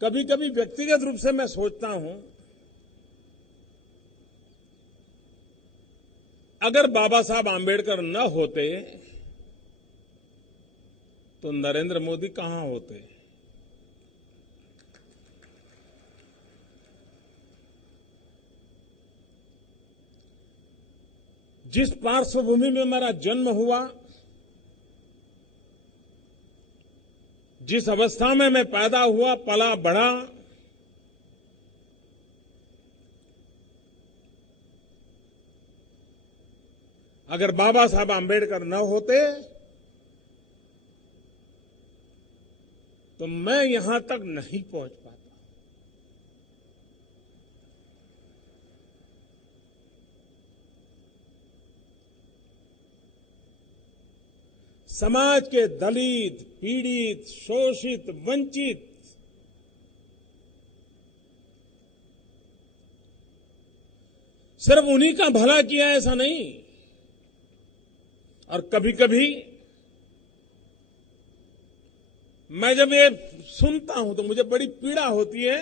कभी कभी व्यक्तिगत रूप से मैं सोचता हूं, अगर बाबा साहब आंबेडकर न होते तो नरेंद्र मोदी कहां होते। जिस पार्श्वभूमि में मेरा जन्म हुआ, जिस अवस्था में मैं पैदा हुआ, पला बढ़ा, अगर बाबा साहब आंबेडकर न होते तो मैं यहां तक नहीं पहुंच पाता। समाज के दलित, पीड़ित, शोषित, वंचित, सिर्फ उन्हीं का भला किया ऐसा नहीं। और कभी कभी मैं जब ये सुनता हूं तो मुझे बड़ी पीड़ा होती है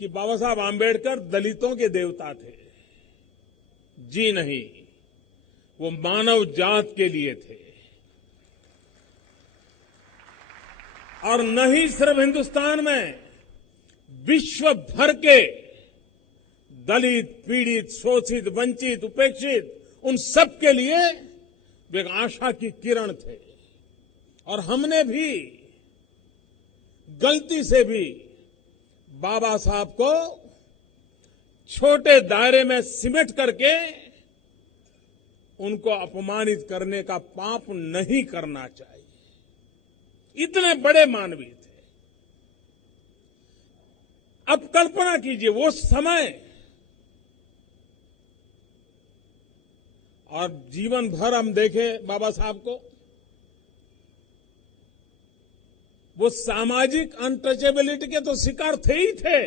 कि बाबा साहब आंबेडकर दलितों के देवता थे। जी नहीं, वो मानव जात के लिए थे। और न ही सिर्फ हिंदुस्तान में, विश्व भर के दलित, पीड़ित, शोषित, वंचित, उपेक्षित, उन सब के लिए वे एक आशा की किरण थे। और हमने भी गलती से भी बाबा साहब को छोटे दायरे में सिमट करके उनको अपमानित करने का पाप नहीं करना चाहिए। इतने बड़े मानवीय थे। अब कल्पना कीजिए वो समय, और जीवन भर हम देखें बाबा साहब को, वो सामाजिक अनटचेबिलिटी के तो शिकार थे ही थे,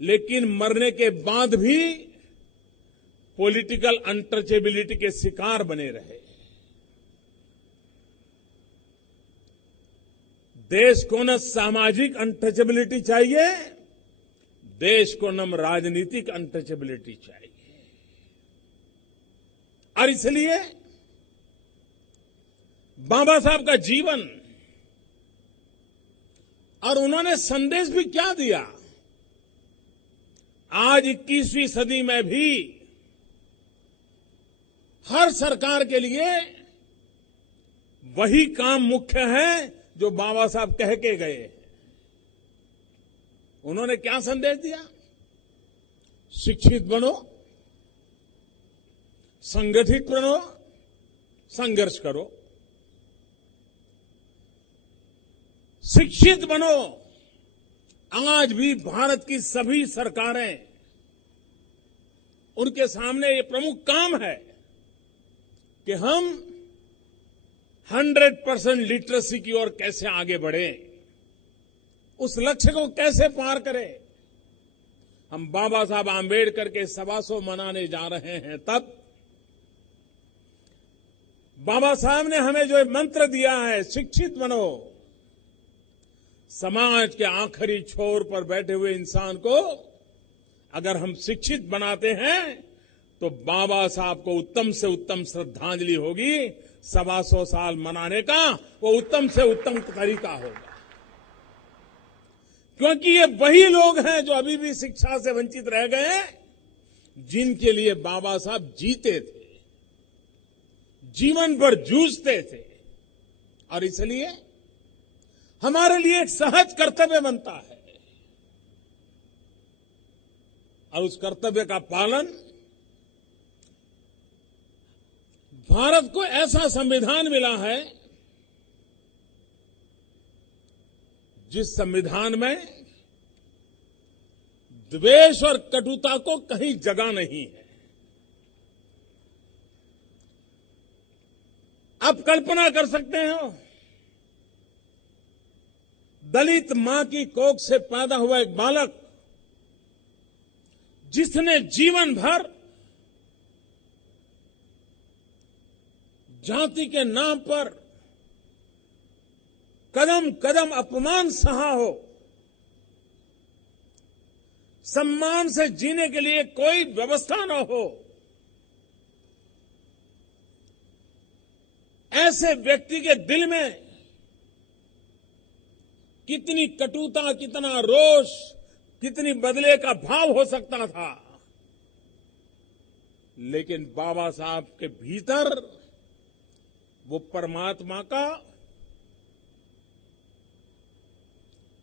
लेकिन मरने के बाद भी पॉलिटिकल अनटचेबिलिटी के शिकार बने रहे। देश को न सामाजिक अनटचेबिलिटी चाहिए, देश को न राजनीतिक अनटचेबिलिटी चाहिए। और इसलिए बाबा साहब का जीवन, और उन्होंने संदेश भी क्या दिया। आज 21वीं सदी में भी हर सरकार के लिए वही काम मुख्य है जो बाबा साहब कह के गए। उन्होंने क्या संदेश दिया? शिक्षित बनो, संगठित बनो, संघर्ष करो। शिक्षित बनो। आज भी भारत की सभी सरकारें, उनके सामने ये प्रमुख काम है कि हम 100% लिटरेसी की ओर कैसे आगे बढ़ें, उस लक्ष्य को कैसे पार करें। हम बाबा साहब आंबेडकर के 125 मनाने जा रहे हैं, तब बाबा साहब ने हमें जो मंत्र दिया है, शिक्षित बनो। समाज के आखिरी छोर पर बैठे हुए इंसान को अगर हम शिक्षित बनाते हैं तो बाबा साहब को उत्तम से उत्तम श्रद्धांजलि होगी। 125 साल मनाने का वो उत्तम से उत्तम तरीका होगा, क्योंकि ये वही लोग हैं जो अभी भी शिक्षा से वंचित रह गए, जिनके लिए बाबा साहब जीते थे, जीवन भर जूझते थे। और इसलिए हमारे लिए एक सहज कर्तव्य बनता है, और उस कर्तव्य का पालन, भारत को ऐसा संविधान मिला है जिस संविधान में द्वेष और कटुता को कहीं जगह नहीं है। आप कल्पना कर सकते हो, दलित मां की कोख से पैदा हुआ एक बालक, जिसने जीवन भर जाति के नाम पर कदम कदम अपमान सहा हो, सम्मान से जीने के लिए कोई व्यवस्था न हो, ऐसे व्यक्ति के दिल में कितनी कटुता, कितना रोष, कितनी बदले का भाव हो सकता था। लेकिन बाबा साहब के भीतर वो परमात्मा का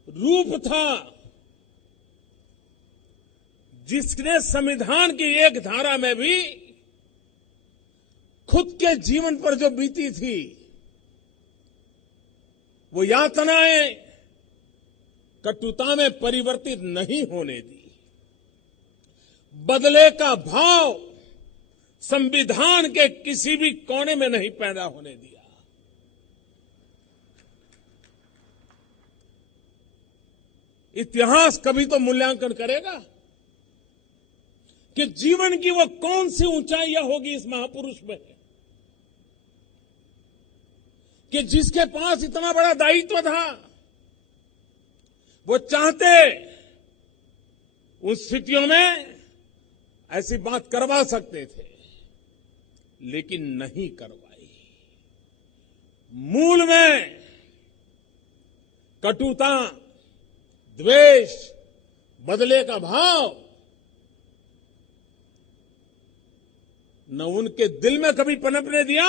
रूप था, जिसने संविधान की एक धारा में भी खुद के जीवन पर जो बीती थी, वो यातनाएं कटुता में परिवर्तित नहीं होने दी। बदले का भाव संविधान के किसी भी कोने में नहीं पैदा होने दिया। इतिहास कभी तो मूल्यांकन करेगा कि जीवन की वो कौन सी ऊंचाइयां होगी इस महापुरुष में, कि जिसके पास इतना बड़ा दायित्व था। वो चाहते उन स्थितियों में ऐसी बात करवा सकते थे, लेकिन नहीं करवाई। मूल में कटुता, द्वेष, बदले का भाव न उनके दिल में कभी पनपने दिया,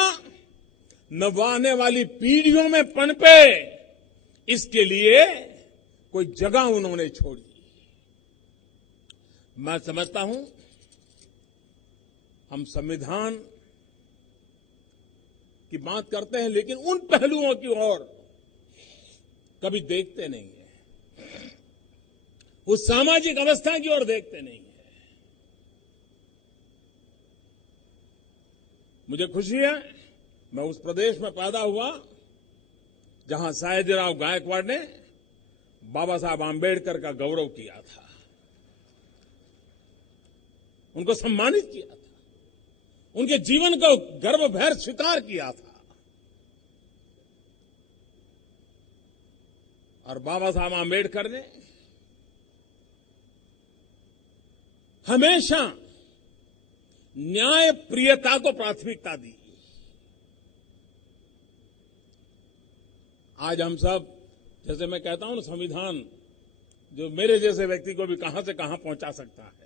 न वो आने वाली पीढ़ियों में पनपे, इसके लिए कोई जगह उन्होंने छोड़ी। मैं समझता हूं हम संविधान की बात करते हैं, लेकिन उन पहलुओं की ओर कभी देखते नहीं है, उस सामाजिक अवस्था की ओर देखते नहीं है। मुझे खुशी है मैं उस प्रदेश में पैदा हुआ जहां सयाजीराव गायकवाड़ ने बाबा साहब आंबेडकर का गौरव किया था, उनको सम्मानित किया था, उनके जीवन को गर्वभैर स्वीकार किया था। और बाबा साहब आंबेडकर ने हमेशा न्याय प्रियता को प्राथमिकता दी। आज हम सब, जैसे मैं कहता हूं ना, संविधान जो मेरे जैसे व्यक्ति को भी कहां से कहां पहुंचा सकता है।